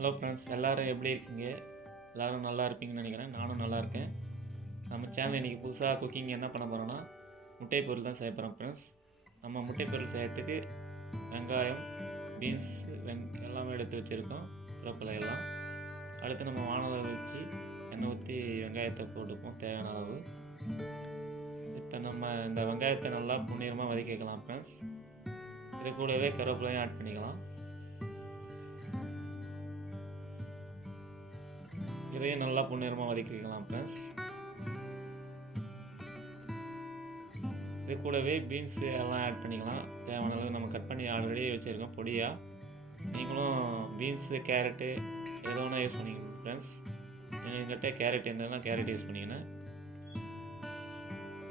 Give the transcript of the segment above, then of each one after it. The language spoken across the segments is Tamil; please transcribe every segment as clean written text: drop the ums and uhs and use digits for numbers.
ஹலோ ஃப்ரெண்ட்ஸ், எல்லோரும் எப்படி இருக்கீங்க? எல்லோரும் நல்லா இருப்பீங்கன்னு நினைக்கிறேன். நானும் நல்லா இருக்கேன். நம்ம சேனல் இன்றைக்கி புதுசாக குக்கிங் என்ன பண்ண போகிறோன்னா, முட்டை பொருள் தான் செய்ய போகிறோம் ஃப்ரெண்ட்ஸ். நம்ம முட்டை பொருள் செய்யறதுக்கு வெங்காயம், பீன்ஸ், எல்லாமே எடுத்து வச்சுருக்கோம். கருவேப்பிலை எல்லாம். அடுத்து நம்ம வானலை வச்சு எண்ணெய் ஊற்றி வெங்காயத்தை போட்டுப்போம் தேவையான அளவு. இப்போ நம்ம இந்த வெங்காயத்தை நல்லா பொன்னிறமாக வதக்கிக்கலாம் ஃப்ரெண்ட்ஸ். இது கூடவே கருவேப்பிலையும் ஆட் பண்ணிக்கலாம். இதையும் நல்லா பொன்னிறமாக வதக்கிக்கலாம் ஃப்ரெண்ட்ஸ். இது கூடவே பீன்ஸு எல்லாம் ஆட் பண்ணிக்கலாம். தேவையான அளவு நம்ம கட் பண்ணி ஆல்ரெடி வச்சுருக்கோம் பொடியாக. நீங்களும் பீன்ஸு, கேரட்டு எது வேணால் யூஸ் பண்ணிக்கணும் ஃப்ரெண்ட்ஸ். எங்கள்கிட்ட கேரட் இருந்ததுன்னா கேரட் யூஸ் பண்ணிக்கினேன்.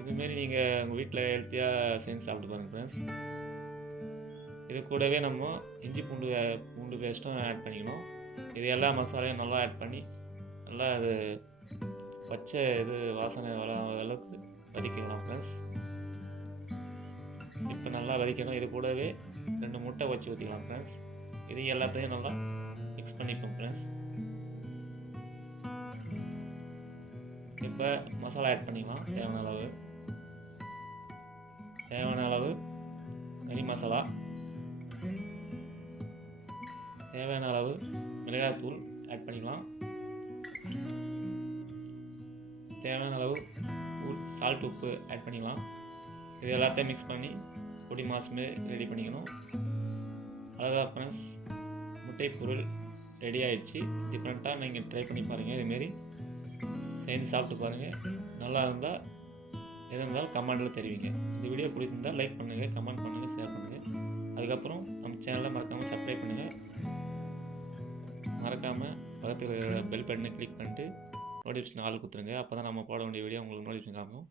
இதுமாரி நீங்கள் உங்கள் வீட்டில் ஹெல்த்தியாக செஞ்சு சாப்பிட்டு பாருங்கள் ஃப்ரெண்ட்ஸ். இது கூடவே நம்ம இஞ்சி பூண்டு பேஸ்ட்டும் ஆட் பண்ணிக்கணும். இது எல்லா மசாலையும் நல்லா ஆட் பண்ணி நல்லா அது பச்சை வாசனை வர அளவுக்கு வதக்கிக்கலாம் ஃப்ரெண்ட்ஸ். இப்போ நல்லா வதக்கணும். இது கூடவே 2 முட்டை வச்சு ஊற்றிக்கலாம் ஃப்ரெண்ட்ஸ். இது எல்லாத்தையும் நல்லா மிக்ஸ் பண்ணிப்போம் ஃப்ரெண்ட்ஸ். இப்போ மசாலா ஆட் பண்ணிக்கலாம். தேவையான அளவு கறி மசாலா, தேவையான அளவு மிளகாய்த்தூள் ஆட் பண்ணிக்கலாம். தேவையான அளவு சால்ட், உப்பு ஆட் பண்ணிக்கலாம். இது எல்லாத்தையும் மிக்ஸ் பண்ணி பொடி மாசுமே ரெடி பண்ணிக்கணும். அவ்வளோதான் ஃப்ரெண்ட்ஸ், முட்டை பொருள் ரெடி ஆகிடுச்சு. டிஃப்ரெண்ட்டாக நீங்கள் ட்ரை பண்ணி பாருங்கள். இதுமாரி செஞ்சு சாப்பிட்டு பாருங்கள். நல்லா இருந்தால் எது இருந்தாலும் கமெண்டில் தெரிவிங்க. இந்த வீடியோ பிடிச்சிருந்தால் லைக் பண்ணுங்கள், கமெண்ட் பண்ணுங்கள், ஷேர் பண்ணுங்கள். அதுக்கப்புறம் நம்ம சேனலை மறக்காமல் சப்ஸ்கிரைப் பண்ணுங்கள். மறக்காமல் பக்கத்தில் இருக்கிற பெல் பட்டனை கிளிக் பண்ணிட்டு நோட்டிஃபிகேஷன் ஆள் கொடுத்துருங்க. அப்போ தான் நம்ம போட வேண்டிய வீடியோ உங்களுக்கு நோட்டிஃபிகேஷன் காமிக்கும்.